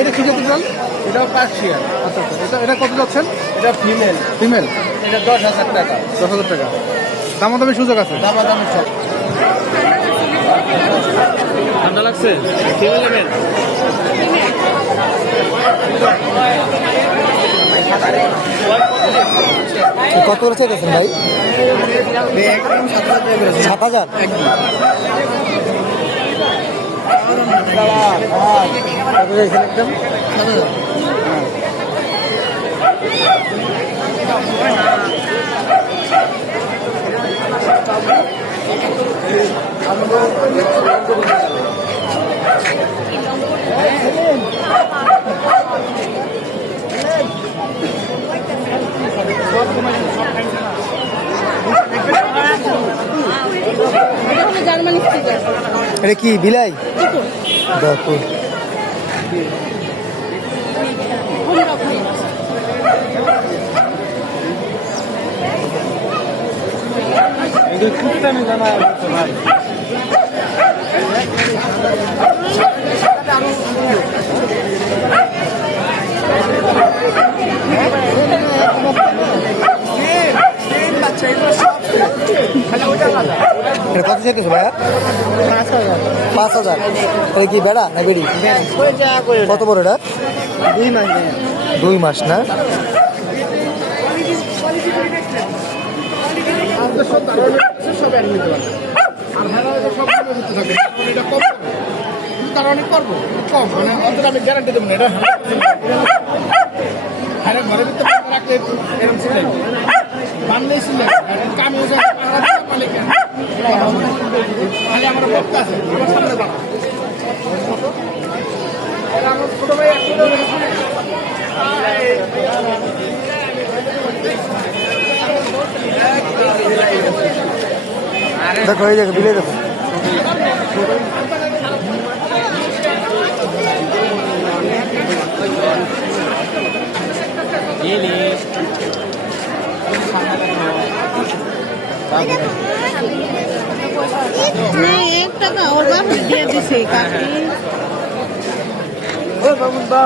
এটা কি জাতের বিড়াল? এটাও পার্সিয়ান। আচ্ছা আচ্ছা, এটা কত যাচ্ছেন? এটা ফিমেল। ফিমেল? এটা 10,000 টাকা। 10,000 টাকা। দামাদামি সুযোগ আছে? দামাদামি সব। ঠান্ডা লাগছে? ফিমেল নেবেন? কত করে চাইতেছেন ভাই? 7,000। কত চাইছেন একদম? এটা কি বিলাই? দেখো কত চাইতেছো ভাইয়া? 5,000। এটা কি বেড়া না বেড়ি? কত বড় এটা? 2 মাস। 2 মাস না? আমি গ্যারান্টি দেবো না। এটা ঘরের ভিতরে রাখলে এরকম ছিল বানলেই ছিল কামিয়ে যায় মালিক আমার ভক্ত আছে আমার সামনে বানা আমার ছোট ভাই দেখো এই দেখো বিলে দেখো नहीं 1 টাকা और बाप दिया दिसे काकी ओ बाबू बा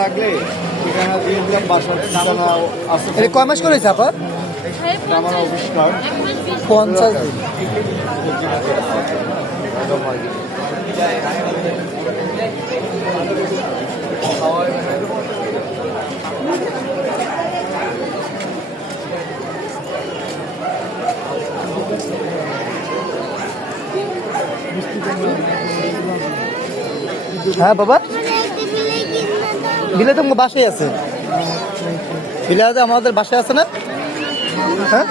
লাগলে ঠিকানা দিয়ে দিলাম বাসার ঠিকানা আছে। এটা কয় মাস করেছে আবার? আমার অফিস কার্ড 50 দিন। হ্যাঁ বাবা, বিলে তো বাসায় আছে। বিলে আমাদের বাসায় আছে না? হ্যাঁ।